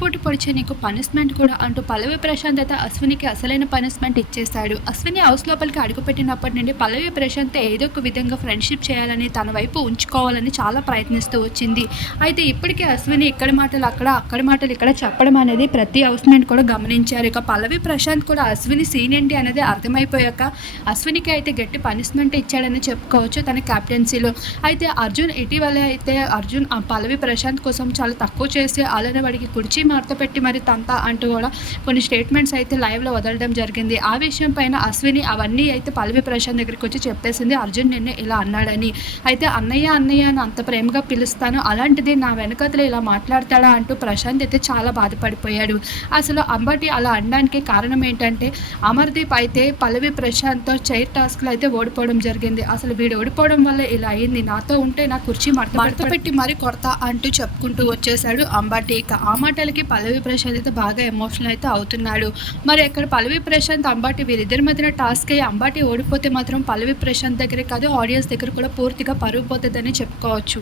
పోటీ పొడిచే నీకు పనిష్మెంట్ కూడా అంటూ పల్లవి ప్రశాంత్ అయితే అశ్వినికి అసలైన పనిష్మెంట్ ఇచ్చేశాడు. అశ్విని హౌస్ లోపలికి అడుగుపెట్టినప్పటి నుండి పల్లవి ప్రశాంత్ ఏదో ఒక విధంగా ఫ్రెండ్షిప్ చేయాలని తన వైపు ఉంచుకోవాలని చాలా ప్రయత్నిస్తూ వచ్చింది. అయితే ఇప్పటికే అశ్విని ఇక్కడ మాటలు అక్కడ అక్కడ మాటలు ఇక్కడ చెప్పడం అనేది ప్రతి హౌస్మెంట్ కూడా గమనించారు. ఇక పల్లవి ప్రశాంత్ కూడా అశ్విని సీన్ ఏంటి అనేది అర్థమైపోయాక అశ్వినికి అయితే గట్టి పనిష్మెంట్ ఇచ్చాడని చెప్పుకోవచ్చు తన క్యాప్టెన్సీలో అయితే అర్జున్ ఇటీవల అయితే అర్జున్ ఆ పల్లవి ప్రశాంత్ కోసం చాలా తక్కువ చేసి అలనబడికి కుడిచి కుర్చీ మార్త పెట్టి మరి తంత అంటూ కూడా కొన్ని స్టేట్మెంట్స్ అయితే లైవ్లో వదలడం జరిగింది. ఆ విషయం పైన అశ్విని అవన్నీ అయితే పల్లవి ప్రశాంత్ దగ్గరికి వచ్చి చెప్పేసింది. అర్జున్ నిన్ను ఇలా అన్నాడని. అయితే అన్నయ్య అన్నయ్య అని అంత ప్రేమగా పిలుస్తాను. అలాంటిది నా వెనకతలు ఇలా మాట్లాడతాడా అంటూ ప్రశాంత్ అయితే చాలా బాధపడిపోయాడు. అసలు అంబటి అలా అనడానికి కారణం ఏంటంటే అమర్దీప్ అయితే పల్లవి ప్రశాంత్తో చైర్ టాస్క్లో అయితే ఓడిపోవడం జరిగింది. అసలు వీడు ఓడిపోవడం వల్ల ఇలా అయింది. నాతో ఉంటే నా కుర్చీ మడత పెట్టి మరి కొడతా అంటూ చెప్పుకుంటూ వచ్చేసాడు అంబటి. ఇక ఆ మాటలకి పల్లవి ప్రశాంత్ అయితే బాగా ఎమోషనల్ అయితే అవుతున్నాడు. మరి అక్కడ పల్లవి ప్రశాంత్ అంబాటి వీరిద్దరి మధ్యన టాస్క్ అయ్యి అంబాటి ఓడిపోతే మాత్రం పల్లవి ప్రశాంత్ దగ్గరే కాదు ఆడియన్స్ దగ్గర కూడా పూర్తిగా పరుగు పోతుందని చెప్పుకోవచ్చు.